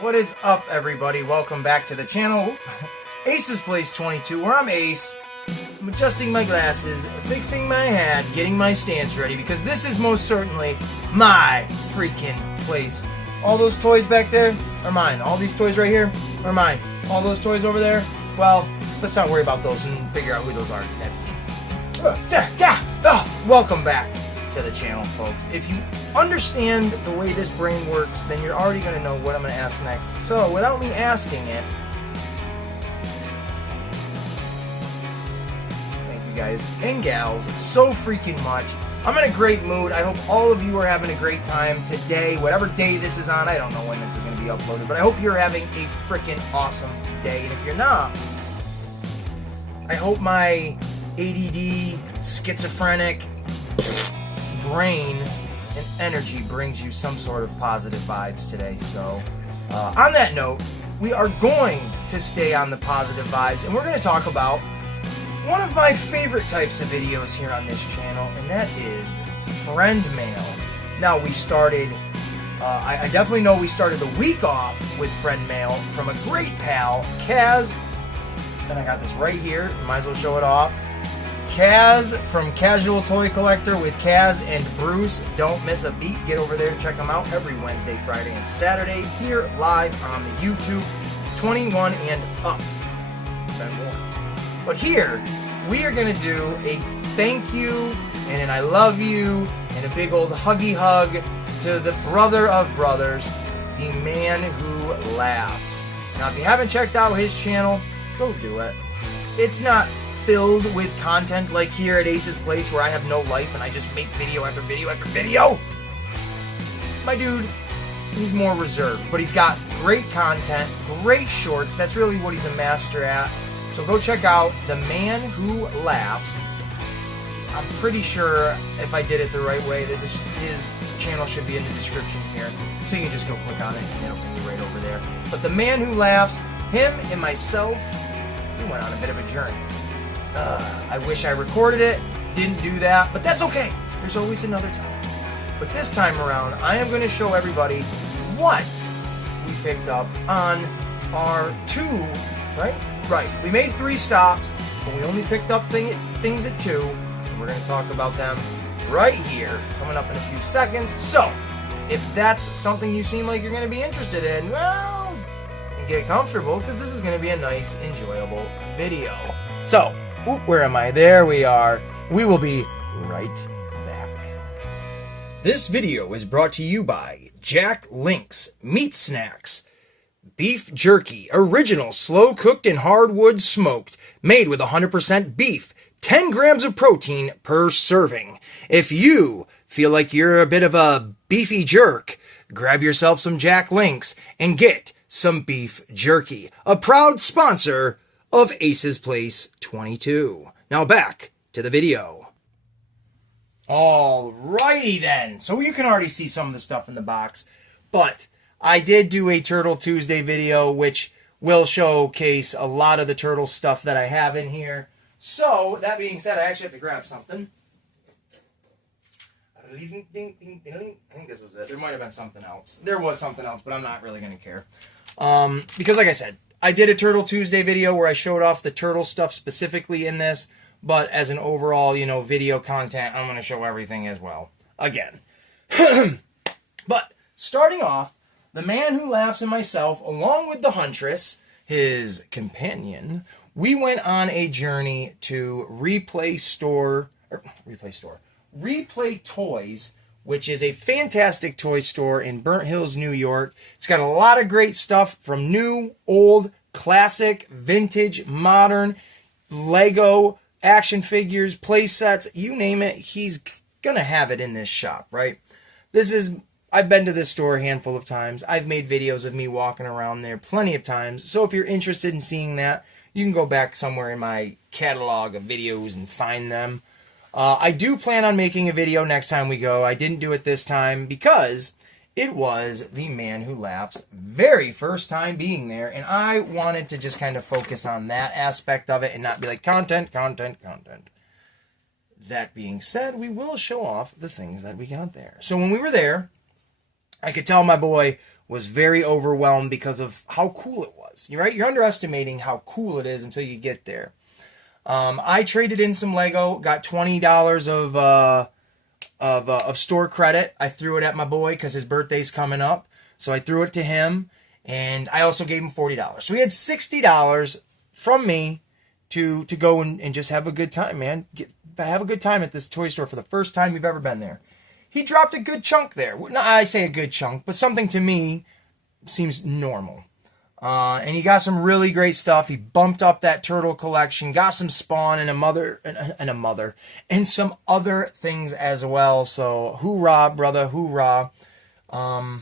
What is up, everybody? Welcome back to the channel. Ace's Place 22, where I'm Ace. I'm adjusting my glasses, fixing my hat, getting my stance ready, because this is most certainly my freaking place. All those toys back there are mine. All these toys right here are mine. All those toys over there, well, let's not worry about those and figure out who those are. Welcome back to the channel, folks. If you understand the way this brain works, then you're already going to know what I'm going to ask next. So, without me asking it, thank you guys and gals so freaking much. I'm in a great mood. I hope all of you are having a great time today, whatever day this is on. I don't know when this is going to be uploaded, but I hope you're having a freaking awesome day. And if you're not, I hope my ADD, schizophrenic brain and energy brings you some sort of positive vibes today. So, on that note, we are going to stay on the positive vibes, and we're going to talk about one of my favorite types of videos here on this channel, and that is friend mail. Now, we started, I definitely know we started the week off with friend mail from a great pal, Kaz, and I got this right here, might as well show it off. Kaz from Casual Toy Collector with Kaz and Bruce. Don't miss a beat. Get over there and check them out every Wednesday, Friday, and Saturday here live on the YouTube, 21 and up. And more. But here, we are going to do a thank you and an I love you and a big old huggy hug to the brother of brothers, the man who laughs. Now, if you haven't checked out his channel, go do it. It's not filled with content like here at Ace's Place, where I have no life and I just make video after video after video. My dude, he's more reserved, but he's got great content, great shorts. That's really what he's a master at. So go check out The Man Who Laughs. I'm pretty sure if I did it the right way, that his channel should be in the description here. So you can just go click on it and it'll bring you right over there. But The Man Who Laughs, him and myself, we went on a bit of a journey. I wish I recorded it, didn't do that, but that's okay. There's always another time. But this time around, I am going to show everybody what we picked up on our Right. We made 3 stops, but we only picked up things at 2. And we're going to talk about them right here, coming up in a few seconds. So, if that's something you seem like you're going to be interested in, well, get comfortable, because this is going to be a nice, enjoyable video. So, where am I? There we are. We will be right back. This video is brought to you by Jack Link's Meat Snacks. Beef jerky, original, slow-cooked and hardwood smoked, made with 100% beef, 10 grams of protein per serving. If you feel like you're a bit of a beefy jerk, grab yourself some Jack Link's and get some beef jerky. A proud sponsor of Ace's Place 22. Now back to the video. Alrighty then. So you can already see some of the stuff in the box, but I did do a Turtle Tuesday video, which will showcase a lot of the turtle stuff that I have in here. So, that being said, I actually have to grab something. I think this was it. There might have been something else. There was something else, but I'm not really going to care. Because like I said, I did a Turtle Tuesday video where I showed off the turtle stuff specifically in this, but as an overall, video content, I'm going to show everything as well. Again. But, starting off, The Man Who Laughs and myself, along with the Huntress, his companion, we went on a journey to Replay Toys, which is a fantastic toy store in Burnt Hills, New York. It's got a lot of great stuff from new, old, classic, vintage, modern, Lego, action figures, play sets, you name it, he's gonna have it in this shop, right? I've been to this store a handful of times. I've made videos of me walking around there plenty of times. So if you're interested in seeing that, you can go back somewhere in my catalog of videos and find them. I do plan on making a video next time we go. I didn't do it this time because it was The Man Who Laughs' very first time being there, and I wanted to just kind of focus on that aspect of it and not be like, content. That being said, we will show off the things that we got there. So when we were there, I could tell my boy was very overwhelmed because of how cool it was. You're right. You're underestimating how cool it is until you get there. I traded in some Lego, got $20 of store credit. I threw it at my boy because his birthday's coming up, so I threw it to him, and I also gave him $40. So he had $60 from me to go and just have a good time, man. Have a good time at this toy store for the first time you've ever been there. He dropped a good chunk there. No, I say a good chunk, but something to me seems normal. And he got some really great stuff. He bumped up that turtle collection, got some Spawn and and some other things as well. So hoorah, brother, hoorah. I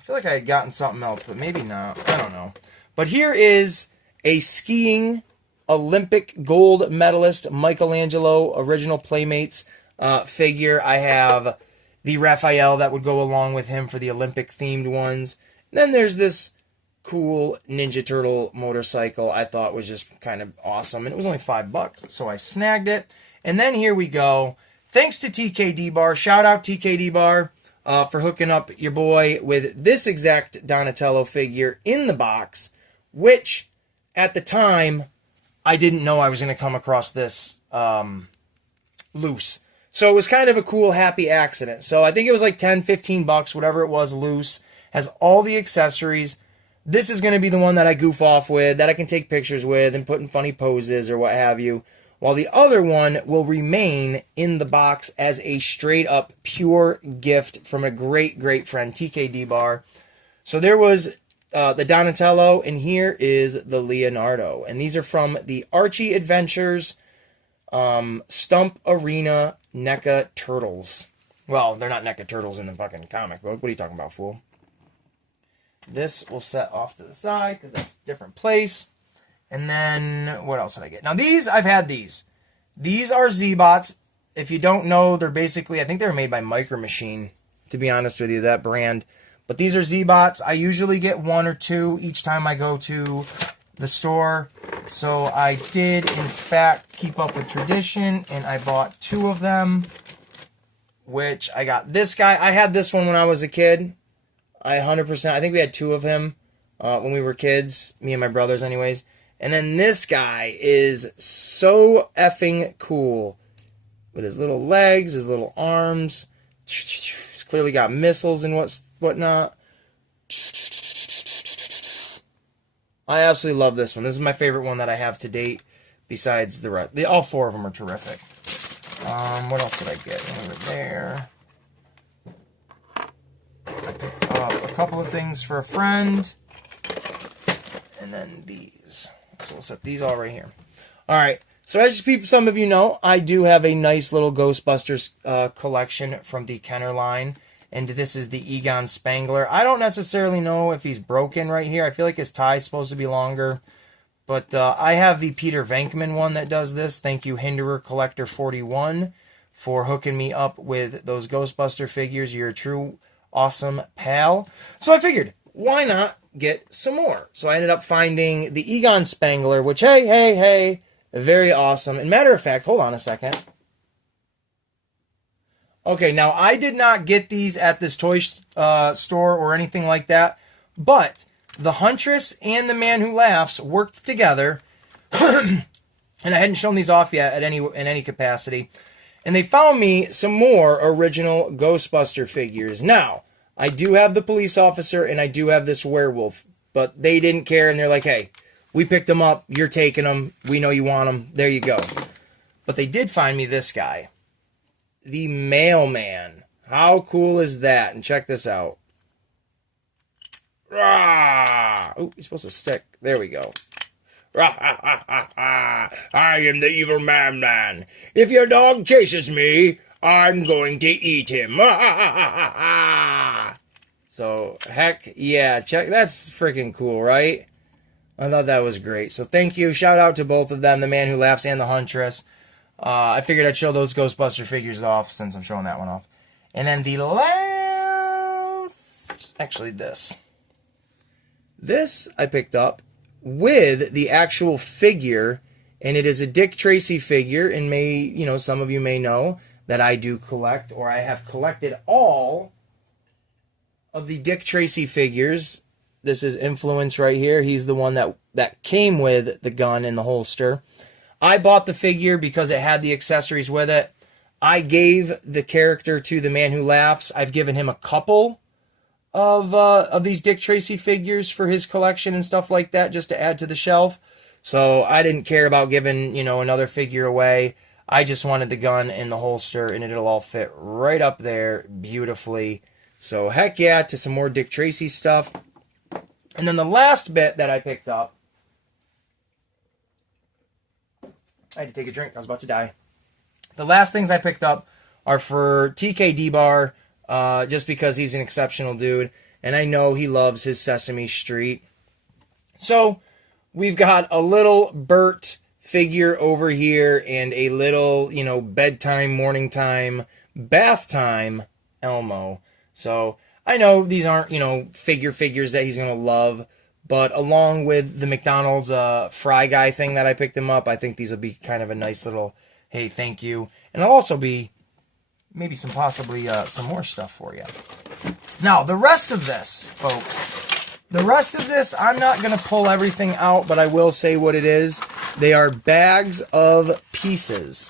feel like I had gotten something else, but maybe not. I don't know. But here is a skiing Olympic gold medalist Michelangelo original Playmates figure. I have the Raphael that would go along with him for the Olympic themed ones. And then there's this cool Ninja Turtle motorcycle I thought was just kind of awesome. And it was only $5, so I snagged it. And then here we go. Thanks to TKD Bar. Shout out TKD Bar for hooking up your boy with this exact Donatello figure in the box, which at the time I didn't know I was going to come across this loose. So it was kind of a cool, happy accident. So I think it was like 10, 15 bucks, whatever it was, loose. Has all the accessories. This is going to be the one that I goof off with, that I can take pictures with and put in funny poses or what have you. While the other one will remain in the box as a straight up pure gift from a great, great friend, TKD Bar. So there was the Donatello, and here is the Leonardo. And these are from the Archie Adventures Stump Arena NECA Turtles. Well, they're not NECA Turtles in the fucking comic book. What are you talking about, fool? This will set off to the side because that's a different place. And then, what else did I get? Now, I've had these. These are Z-Bots. If you don't know, they're basically, I think they're made by Micro Machine, to be honest with you, that brand. But these are Z-Bots. I usually get one or two each time I go to the store. So I did, in fact, keep up with tradition, and I bought two of them, which I got this guy. I had this one when I was a kid. I 100%, I think we had two of him when we were kids, me and my brothers anyways. And then this guy is so effing cool with his little legs, his little arms. He's clearly got missiles and whatnot. I absolutely love this one. This is my favorite one that I have to date. Besides the rest, all four of them are terrific. What else did I get over there? I picked up a couple of things for a friend, and then these. So we'll set these all right here. All right. So as some of you know, I do have a nice little Ghostbusters collection from the Kenner line. And this is the Egon Spangler. I don't necessarily know if he's broken right here. I feel like his tie's supposed to be longer. But I have the Peter Venkman one that does this. Thank you, Hinderer Collector 41, for hooking me up with those Ghostbuster figures. You're a true awesome pal. So I figured, why not get some more? So I ended up finding the Egon Spangler, which, hey, very awesome. And matter of fact, hold on a second. Okay, now I did not get these at this toy store or anything like that, but the Huntress and the Man Who Laughs worked together, and I hadn't shown these off yet in any capacity, and they found me some more original Ghostbuster figures. Now, I do have the police officer, and I do have this werewolf, but they didn't care, and they're like, hey, we picked them up, you're taking them, we know you want them, there you go. But they did find me this guy. The Mailman. How cool is that? And check this out. Oh, he's supposed to stick. There we go. I am the evil man. If your dog chases me, I'm going to eat him. So, heck yeah. Check. That's freaking cool, right? I thought that was great. So, thank you. Shout out to both of them, the Man Who Laughs and the Huntress. I figured I'd show those Ghostbuster figures off since I'm showing that one off. And then the last... Actually, this. This I picked up with the actual figure, and it is a Dick Tracy figure, and some of you may know that I do collect, or I have collected all of the Dick Tracy figures. This is Influence right here. He's the one that came with the gun in the holster. I bought the figure because it had the accessories with it. I gave the character to the Man Who Laughs. I've given him a couple of these Dick Tracy figures for his collection and stuff like that, just to add to the shelf. So I didn't care about giving, another figure away. I just wanted the gun in the holster, and it'll all fit right up there beautifully. So heck yeah, to some more Dick Tracy stuff. And then the last bit that I picked up, I had to take a drink. I was about to die. The last things I picked up are for TK Bar, just because he's an exceptional dude, and I know he loves his Sesame Street. So we've got a little Bert figure over here and a little, bedtime, morning time, bath time Elmo. So I know these aren't, figures that he's going to love, but along with the McDonald's Fry Guy thing that I picked him up, I think these will be kind of a nice little, hey, thank you. And it'll also be maybe possibly some more stuff for you. Now, the rest of this, folks, I'm not going to pull everything out, but I will say what it is. They are bags of pieces.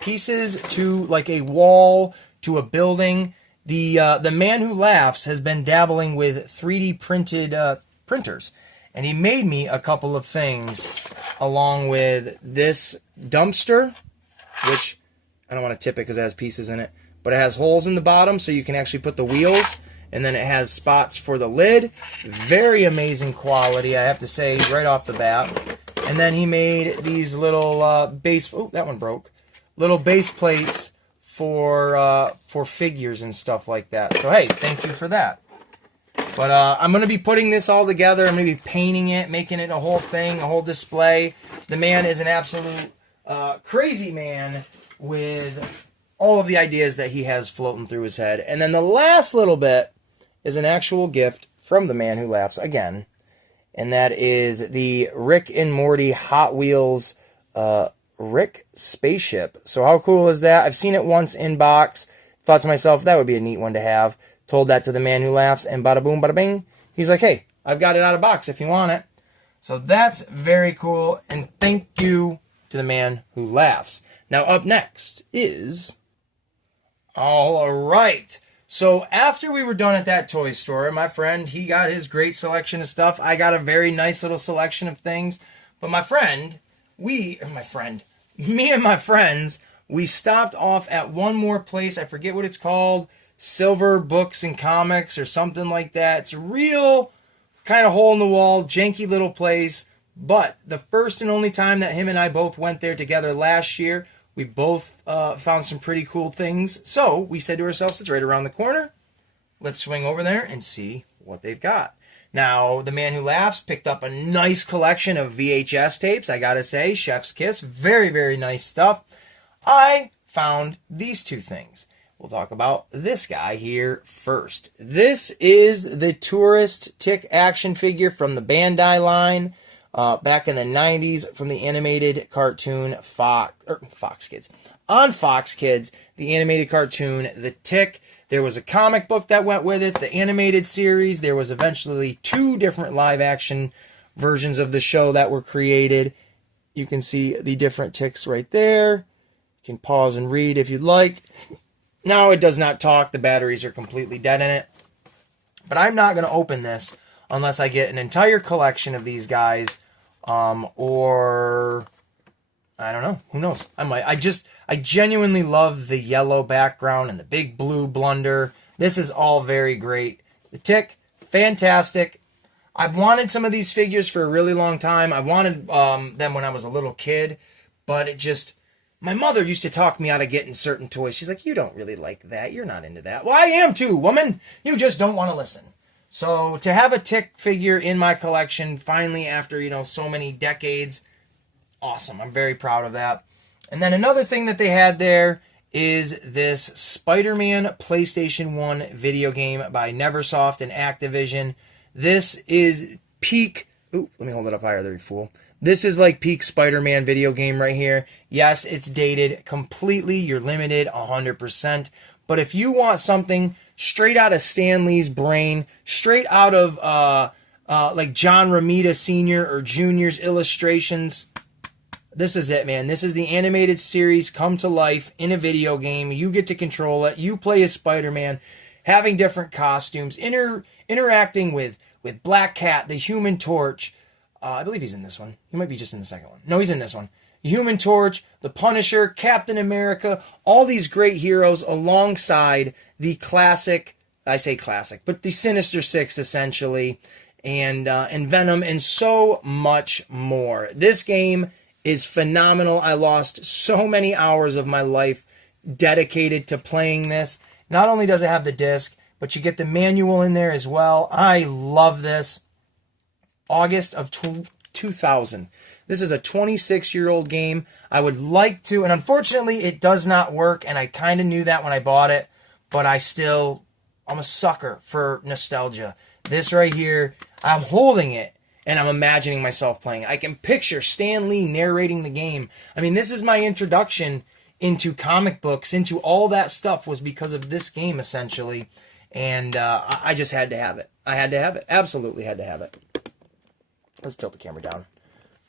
Pieces to like a wall, to a building. The Man Who Laughs has been dabbling with 3D printed printers, and he made me a couple of things along with this dumpster, which I don't want to tip it because it has pieces in it, but it has holes in the bottom so you can actually put the wheels, and then it has spots for the lid. Very amazing quality, I have to say, right off the bat. And then he made these little base, oh, that one broke, little base plates for figures and stuff like that. So hey, thank you for that. But I'm going to be putting this all together. I'm going to be painting it, making it a whole thing, a whole display. The man is an absolute crazy man with all of the ideas that he has floating through his head. And then the last little bit is an actual gift from the Man Who Laughs again. And that is the Rick and Morty Hot Wheels Rick spaceship. So how cool is that? I've seen it once in box. Thought to myself, that would be a neat one to have. Told that to the Man Who Laughs, and bada boom, bada bing. He's like, hey, I've got it out of box if you want it. So that's very cool, and thank you to the Man Who Laughs. Now up next is... All right. So after we were done at that toy store, my friend, he got his great selection of stuff. I got a very nice little selection of things. But me and my friends, we stopped off at one more place. I forget what it's called. Silver Books and Comics or something like that. It's a real kind of hole-in-the-wall, janky little place. But the first and only time that him and I both went there together last year, we both found some pretty cool things. So we said to ourselves, it's right around the corner. Let's swing over there and see what they've got. Now, the Man Who Laughs picked up a nice collection of VHS tapes, I gotta say. Chef's Kiss. Very, very nice stuff. I found these two things. We'll talk about this guy here first. This is the Tourist Tick action figure from the Bandai line back in the 90s from the animated cartoon Fox Kids. On Fox Kids, the animated cartoon The Tick. There was a comic book that went with it, the animated series. There was eventually 2 different live-action versions of the show that were created. You can see the different ticks right there. You can pause and read if you'd like. No, it does not talk. The batteries are completely dead in it. But I'm not going to open this unless I get an entire collection of these guys. Or, I don't know. Who knows? I might. I genuinely love the yellow background and the big blue blunder. This is all very great. The Tick, fantastic. I've wanted some of these figures for a really long time. I wanted them when I was a little kid, but it just... My mother used to talk me out of getting certain toys. She's like, you don't really like that. You're not into that. Well, I am too, woman. You just don't want to listen. So to have a Tick figure in my collection, finally after, so many decades, awesome. I'm very proud of that. And then another thing that they had there is this Spider-Man PlayStation 1 video game by Neversoft and Activision. This is peak... Ooh, let me hold it up higher there, you fool. This is like peak Spider-Man video game right here. Yes, it's dated completely. You're limited 100%. But if you want something straight out of Stan Lee's brain, straight out of like John Romita Sr. or Jr.'s illustrations, this is it, man. This is the animated series come to life in a video game. You get to control it. You play as Spider-Man, having different costumes, interacting with Black Cat, the Human Torch. I believe he's in this one. He might be just in the second one. No, he's in this one. Human Torch, the Punisher, Captain America, all these great heroes alongside the classic, I say classic, but the Sinister Six essentially, and Venom, and so much more. This game is phenomenal. I lost so many hours of my life dedicated to playing this. Not only does it have the disc, but you get the manual in there as well. I love this. August of 2000. This is a 26-year-old game. I would like to, and unfortunately it does not work, and I kind of knew that when I bought it, but I'm a sucker for nostalgia. This right here, I'm holding it, and I'm imagining myself playing it. I can picture Stan Lee narrating the game. I mean, this is my introduction into comic books, into all that stuff was because of this game, essentially. And I just had to have it. I had to have it. Absolutely had to have it. Let's tilt the camera down.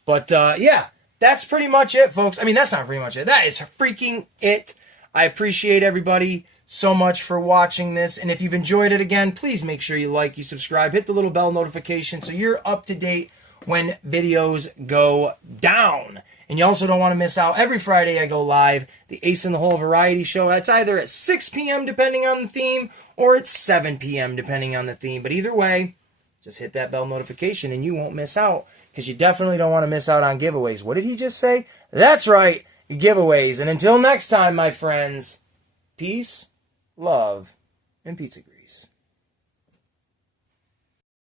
But, yeah, that's pretty much it, folks. I mean, that's not pretty much it. That is freaking it. I appreciate everybody so much for watching this. And if you've enjoyed it, again, please make sure you like, you subscribe, hit the little bell notification so you're up to date when videos go down. And you also don't want to miss out. Every Friday I go live, the Ace in the Hole Variety Show. It's either at 6 p.m. depending on the theme, or it's 7 p.m. depending on the theme. But either way, just hit that bell notification and you won't miss out, because you definitely don't want to miss out on giveaways. What did he just say? That's right, giveaways. And until next time, my friends, peace, love, and pizza grease.